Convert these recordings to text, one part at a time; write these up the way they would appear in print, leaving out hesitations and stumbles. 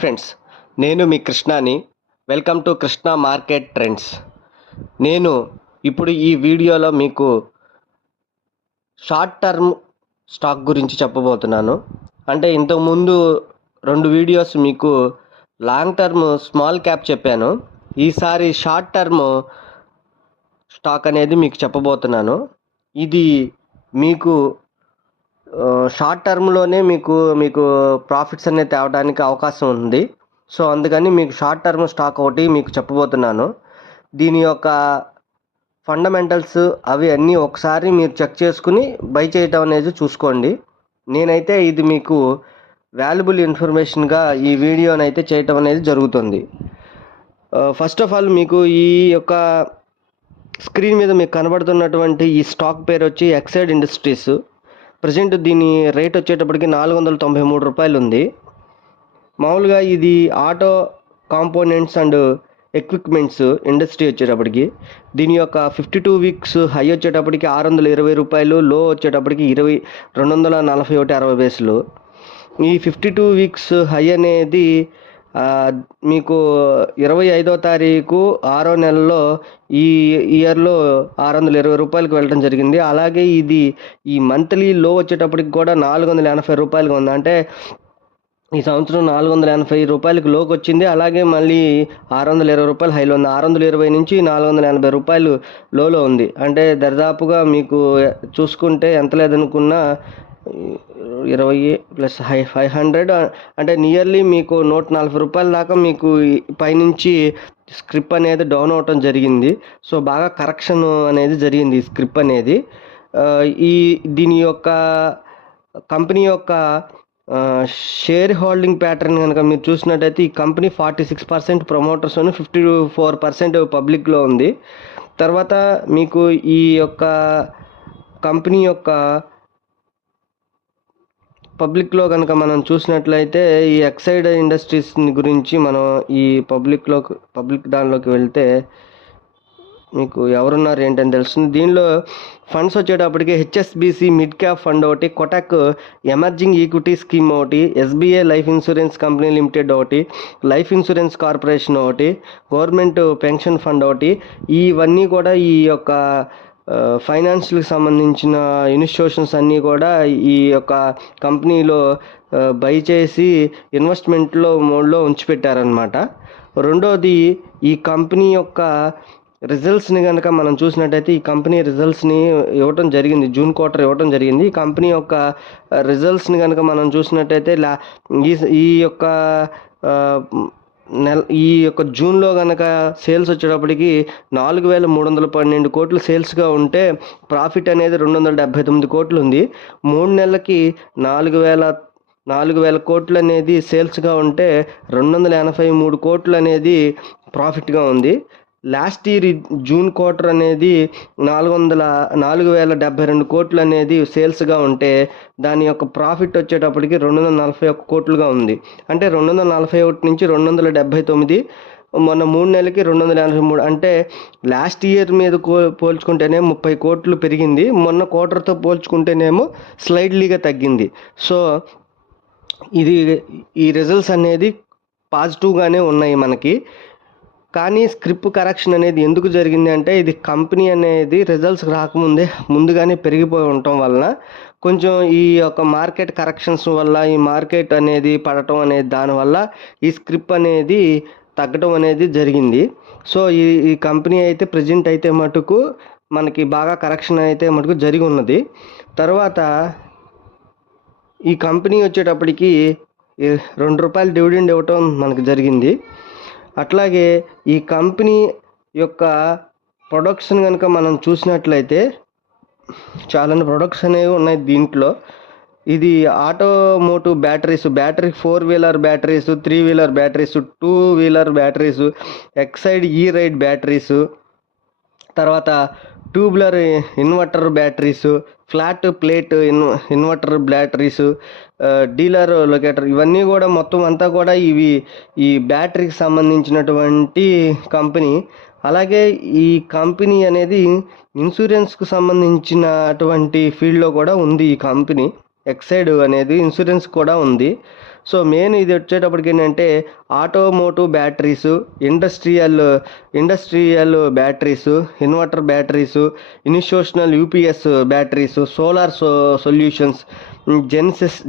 Friends, నేను మీ కృష్ణాని. Welcome to Krishna market trends. నేను ఇప్పుడు ఈ వీడియోలో మీకు షార్ట్ టర్మ్ స్టాక్ గురించి చెప్పబోతున్నాను. అంటే ఇంతకుముందు 2 వీడియోస్ మీకు లాంగ్ టర్మ్ స్మాల్ క్యాప్ చెప్పాను. ఈసారి షార్ట్ టర్మ్ స్టాక్ అనేది మీకు చెప్పబోతున్నాను. ఇది మీకు షార్ట్ టర్మ్లోనే మీకు ప్రాఫిట్స్ అనేది తేవడానికి అవకాశం ఉంది. సో అందుకని మీకు షార్ట్ టర్మ్ స్టాక్ ఒకటి మీకు చెప్పబోతున్నాను. దీని యొక్క ఫండమెంటల్స్ అవి అన్నీ ఒకసారి మీరు చెక్ చేసుకుని బై చేయటం అనేది చూసుకోండి. నేనైతే ఇది మీకు వాల్యుబుల్ ఇన్ఫర్మేషన్గా ఈ వీడియోనైతే చేయటం అనేది జరుగుతుంది. ఫస్ట్ ఆఫ్ ఆల్ మీకు ఈ యొక్క స్క్రీన్ మీద మీకు కనబడుతున్నటువంటి ఈ స్టాక్ పేరు వచ్చి ఎక్సైడ్ ఇండస్ట్రీస్. ప్రజెంట్ దీని రేట్ వచ్చేటప్పటికి 493 రూపాయలు ఉంది. మామూలుగా ఇది auto components and equipments industry వచ్చేటప్పటికి దీని యొక్క 52 వీక్స్ హై వచ్చేటప్పటికి 620 రూపాయలు, లో వచ్చేటప్పటికి 241.60. ఈ 52 వీక్స్ హై అనేది మీకు 25వ తారీఖు 6వ నెలలో ఈ ఇయర్లో 620 రూపాయలకు వెళ్ళడం జరిగింది. అలాగే ఇది ఈ మంత్లీ లో వచ్చేటప్పటికి కూడా 480 రూపాయలుగా ఉంది. అంటే ఈ సంవత్సరం 480 రూపాయలకు లోకి వచ్చింది. అలాగే మళ్ళీ 620 రూపాయలు హైలో ఉంది. 620 నుంచి 480 రూపాయలు లోలో ఉంది. అంటే దరిదాపుగా మీకు చూసుకుంటే ఎంత లేదనుకున్నా 20 ప్లస్ 500 అంటే నియర్లీ మీకు 140 రూపాయల దాకా మీకు పైనుంచి స్క్రిప్ అనేది డౌన్ అవటం జరిగింది. సో బాగా కరెక్షన్ అనేది జరిగింది ఈ స్క్రిప్ అనేది. దీని యొక్క కంపెనీ యొక్క షేర్ హోల్డింగ్ ప్యాటర్న్ కనుక మీరు చూసినట్టయితే ఈ కంపెనీ 46% ప్రమోటర్స్ 54% పబ్లిక్లో ఉంది. తర్వాత మీకు ఈ యొక్క కంపెనీ యొక్క పబ్లిక్లో కనుక మనం చూసినట్లయితే ఈ ఎక్సైడ్ ఇండస్ట్రీస్ గురించి మనం ఈ పబ్లిక్ దానిలోకి వెళ్తే మీకు ఎవరున్నారు ఏంటని తెలుస్తుంది. దీనిలో ఫండ్స్ వచ్చేటప్పటికి హెచ్ఎస్బిసి మిడ్ క్యాప్ ఫండ్ ఒకటి, కొటాక్ ఎమర్జింగ్ ఈక్విటీ స్కీమ్ ఒకటి, SBI life insurance company limited ఒకటి, లైఫ్ ఇన్సూరెన్స్ కార్పొరేషన్ ఒకటి, గవర్నమెంట్ పెన్షన్ ఫండ్ ఒకటి. ఇవన్నీ కూడా ఈ యొక్క ఫైనాన్షియల్కి సంబంధించిన ఇన్స్టిట్యూషన్స్ అన్నీ కూడా ఈ యొక్క కంపెనీలో బై చేసి ఇన్వెస్ట్మెంట్లో మోడ్లో ఉంచిపెట్టారనమాట. రెండోది, ఈ కంపెనీ యొక్క రిజల్ట్స్ని కనుక మనం చూసినట్టయితే ఈ కంపెనీ రిజల్ట్స్ని ఇవ్వటం జరిగింది, జూన్ క్వార్టర్ ఇవ్వటం జరిగింది. ఈ కంపెనీ యొక్క రిజల్ట్స్ని కనుక మనం చూసినట్టయితే ఈ యొక్క జూన్లో కనుక సేల్స్ వచ్చేటప్పటికి 4,312 కోట్లు సేల్స్గా ఉంటే ప్రాఫిట్ అనేది 279 కోట్లు ఉంది. 3 నెలలకి 4,000 కోట్లు అనేది సేల్స్గా ఉంటే 283 కోట్లు అనేది ప్రాఫిట్గా ఉంది. లాస్ట్ ఇయర్ జూన్ క్వార్టర్ అనేది 4,072 కోట్లు అనేది సేల్స్గా ఉంటే దాని యొక్క ప్రాఫిట్ వచ్చేటప్పటికి 241 కోట్లుగా ఉంది. అంటే 241 నుంచి 279, మొన్న 3 నెలలకి 283. అంటే లాస్ట్ ఇయర్ మీద పోల్చుకుంటేనే 30 కోట్లు పెరిగింది. మొన్న క్వార్టర్తో పోల్చుకుంటేనేమో స్లైడ్లీగా తగ్గింది. సో ఈ రిజల్ట్స్ అనేది పాజిటివ్గానే ఉన్నాయి మనకి. కానీ స్క్రిప్ కరెక్షన్ అనేది ఎందుకు జరిగింది అంటే ఇది కంపెనీ అనేది రిజల్ట్స్ రాకముందే ముందుగానే పెరిగిపోయి ఉండటం వలన కొంచెం ఈ యొక్క మార్కెట్ కరెక్షన్స్ వల్ల ఈ మార్కెట్ అనేది పడటం అనేది దానివల్ల ఈ స్క్రిప్ అనేది తగ్గడం అనేది జరిగింది. సో ఈ కంపెనీ అయితే ప్రజెంట్ అయితే మటుకు మనకి బాగా కరెక్షన్ అయితే మటుకు జరిగి ఉన్నది. తర్వాత ఈ కంపెనీ వచ్చేటప్పటికి 2 రూపాయలు డివిడెండ్ ఇవ్వటం మనకు జరిగింది. అట్లాగే ఈ కంపెనీ యొక్క ప్రొడక్షన్ కనుక మనం చూసినట్లయితే చాలా ప్రొడక్ట్స్ అనేవి ఉన్నాయి దీంట్లో. ఇది automotive batteries, 4 wheeler batteries, 3 wheeler batteries, 2 wheeler batteries, Exide ఈ రైడ్ బ్యాటరీస్, తర్వాత tubular inverter batteries, flat plate inverter batteries, dealer locator, ఇవన్నీ కూడా మొత్తం అంతా కూడా ఈ బ్యాటరీకి సంబంధించినటువంటి కంపెనీ. అలాగే ఈ కంపెనీ అనేది ఇన్సూరెన్స్కు సంబంధించినటువంటి ఫీల్డ్లో కూడా ఉంది. ఈ కంపెనీ ఎక్సైడ్ అనేది ఇన్సూరెన్స్ కూడా ఉంది. సో మెయిన్ ఇది వచ్చేటప్పటికి ఏంటంటే automotive batteries, industrial batteries, inverter batteries, institutional UPS batteries, solar solutions,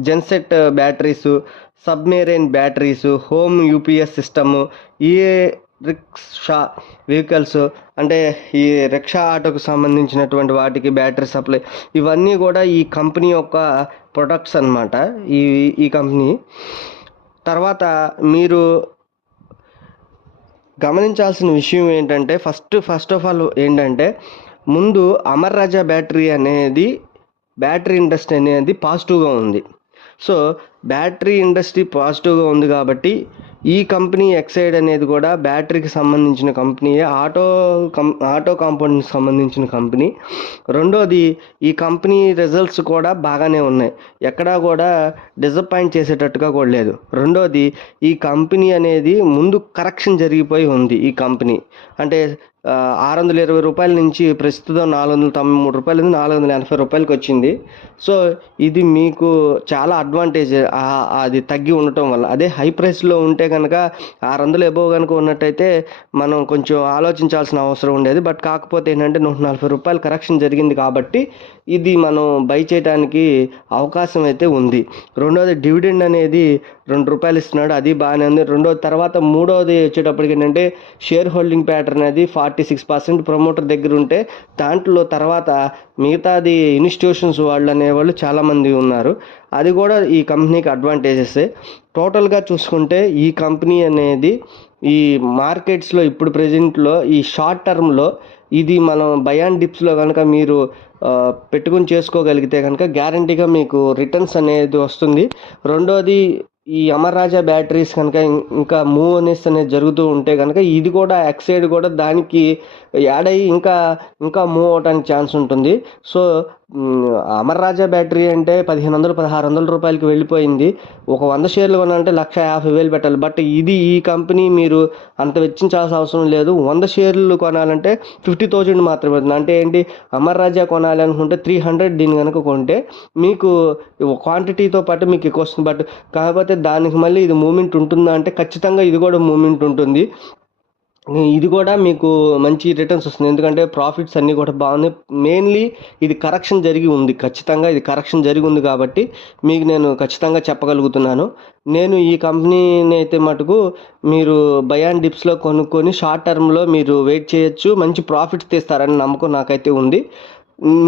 genset batteries, submarine batteries, home UPS system, ఈ రిక్షా వెహికల్స్ అంటే ఈ రిక్షా ఆటోకు సంబంధించినటువంటి వాటికి బ్యాటరీ సప్లై, ఇవన్నీ కూడా ఈ కంపెనీ యొక్క ప్రొడక్ట్స్ అన్నమాట. ఈ కంపెనీ తర్వాత మీరు గమనించాల్సిన విషయం ఏంటంటే ఫస్ట్ ఆఫ్ ఆల్ ఏంటంటే ముందు అమర్ రాజా బ్యాటరీ ఇండస్ట్రీ అనేది పాజిటివ్గా ఉంది. సో బ్యాటరీ ఇండస్ట్రీ పాజిటివ్గా ఉంది కాబట్టి ఈ కంపెనీ ఎక్సైడ్ అనేది కూడా బ్యాటరీకి సంబంధించిన కంపెనీయే, ఆటో కాంపౌండ్కి సంబంధించిన కంపెనీ. రెండోది ఈ కంపెనీ రిజల్ట్స్ కూడా బాగానే ఉన్నాయి, ఎక్కడా కూడా డిసప్పాయింట్ చేసేటట్టుగా కూడా లేదు. రెండోది ఈ కంపెనీ అనేది ముందు కరెక్షన్ జరిగిపోయి ఉంది. ఈ కంపెనీ అంటే 620 రూపాయల నుంచి ప్రస్తుతం 493 రూపాయల నుంచి 480 రూపాయలకి వచ్చింది. సో ఇది మీకు చాలా అడ్వాంటేజ్ అది తగ్గి ఉండటం వల్ల. అదే హై ప్రైస్లో ఉంటే కనుక 600 ఎబోవ్ కనుక ఉన్నట్టయితే మనం కొంచెం ఆలోచించాల్సిన అవసరం ఉండేది. బట్ కాకపోతే ఏంటంటే 140 రూపాయలు కరెక్షన్ జరిగింది కాబట్టి ఇది మనం బై చేయడానికి అవకాశం అయితే ఉంది. రెండోది డివిడెండ్ అనేది 2 రూపాయలు ఇస్తున్నాడు, అది బాగానే ఉంది. తర్వాత మూడోది వచ్చేటప్పటికి ఏంటంటే షేర్ హోల్డింగ్ ప్యాటర్న్ అనేది 46% ప్రమోటర్ దగ్గర ఉంటే దాంట్లో తర్వాత మిగతాది ఇన్స్టిట్యూషన్స్ వాళ్ళు అనేవాళ్ళు చాలామంది ఉన్నారు. అది కూడా ఈ కంపెనీకి అడ్వాంటేజెస్. టోటల్గా చూసుకుంటే ఈ కంపెనీ అనేది ఈ మార్కెట్స్లో ఇప్పుడు ప్రెజెంట్లో ఈ షార్ట్ టర్మ్లో ఇది మనం బై అండ్ డిప్స్లో కనుక మీరు పెట్టుకుని చేసుకోగలిగితే కనుక గ్యారంటీగా మీకు రిటర్న్స్ అనేది వస్తుంది. రెండోది ఈ అమర్ రాజా బ్యాటరీస్ కనుక ఇంకా మూవ్ అనేది జరుగుతూ ఉంటే కనుక ఇది కూడా ఎక్సైడ్ కూడా దానికి యాడ్ అయ్యి ఇంకా మూవ్ అవడానికి ఛాన్స్ ఉంటుంది. సో అమర్ రాజా బ్యాటరీ అంటే 1500-1600 రూపాయలకి వెళ్ళిపోయింది. ఒక 100 షేర్లు కొనాలంటే 1,50,000 పెట్టాలి. బట్ ఈ కంపెనీ మీరు అంత వెచ్చించాల్సిన అవసరం లేదు. 100 షేర్లు కొనాలంటే 50,000 మాత్రమే అవుతుంది. అంటే ఏంటి, అమర్ రాజా కొనాలి అనుకుంటే 300 దీన్ని కనుక కొంటే మీకు క్వాంటిటీతో పాటు మీకు ఎక్కువ వస్తుంది. బట్ కాకపోతే దానికి మళ్ళీ ఇది మూమెంట్ ఉంటుందా అంటే ఖచ్చితంగా ఇది కూడా మూమెంట్ ఉంటుంది. ఇది కూడా మీకు మంచి రిటర్న్స్ వస్తుంది, ఎందుకంటే ప్రాఫిట్స్ అన్నీ కూడా బాగున్నాయి. మెయిన్లీ ఇది కరెక్షన్ జరిగి ఉంది, ఖచ్చితంగా ఇది కరెక్షన్ జరిగి ఉంది కాబట్టి మీకు నేను ఖచ్చితంగా చెప్పగలుగుతున్నాను. నేను ఈ కంపెనీని అయితే మటుకు మీరు బై అండ్ డిప్స్లో కొనుక్కొని షార్ట్ టర్మ్లో మీరు వెయిట్ చేయొచ్చు, మంచి ప్రాఫిట్స్ తీస్తారని నమ్మకం నాకైతే ఉంది.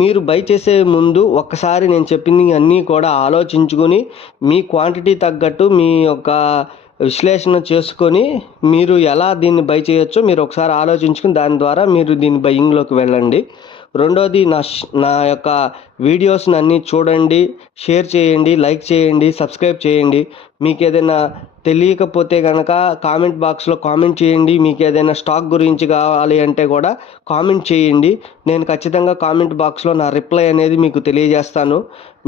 మీరు బై చేసే ముందు ఒక్కసారి నేను చెప్పింది అన్నీ కూడా ఆలోచించుకొని మీ క్వాంటిటీ తగ్గట్టు మీ యొక్క విశ్లేషణ చేసుకొని మీరు ఎలా దీన్ని బై చేయొచ్చో మీరు ఒకసారి ఆలోచించుకుని దాని ద్వారా మీరు దీని బయింగ్లోకి వెళ్ళండి. రెండోది నా యొక్క వీడియోస్ని అన్నీ చూడండి, షేర్ చేయండి, లైక్ చేయండి, సబ్స్క్రైబ్ చేయండి. మీకు ఏదైనా తెలియకపోతే కనుక కామెంట్ బాక్స్లో కామెంట్ చేయండి. మీకు ఏదైనా స్టాక్ గురించి కావాలి అంటే కూడా కామెంట్ చేయండి. నేను ఖచ్చితంగా కామెంట్ బాక్స్లో నా రిప్లై అనేది మీకు తెలియజేస్తాను.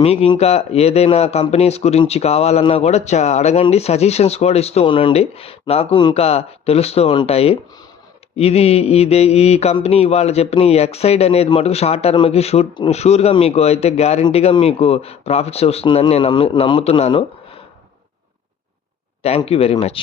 మీకు ఇంకా ఏదైనా కంపెనీస్ గురించి కావాలన్నా కూడా అడగండి, సజెషన్స్ కూడా ఇస్తూ ఉండండి, నాకు ఇంకా తెలుస్తూ ఉంటాయి. ఈ కంపెనీ ఇవాళ చెప్పిన ఈ ఎక్సైడ్ అనేది మటుకు షార్ట్ టర్మ్కి షూర్గా మీకు అయితే గ్యారంటీగా మీకు ప్రాఫిట్స్ వస్తుందని నేను నమ్ముతున్నాను. Thank you very much.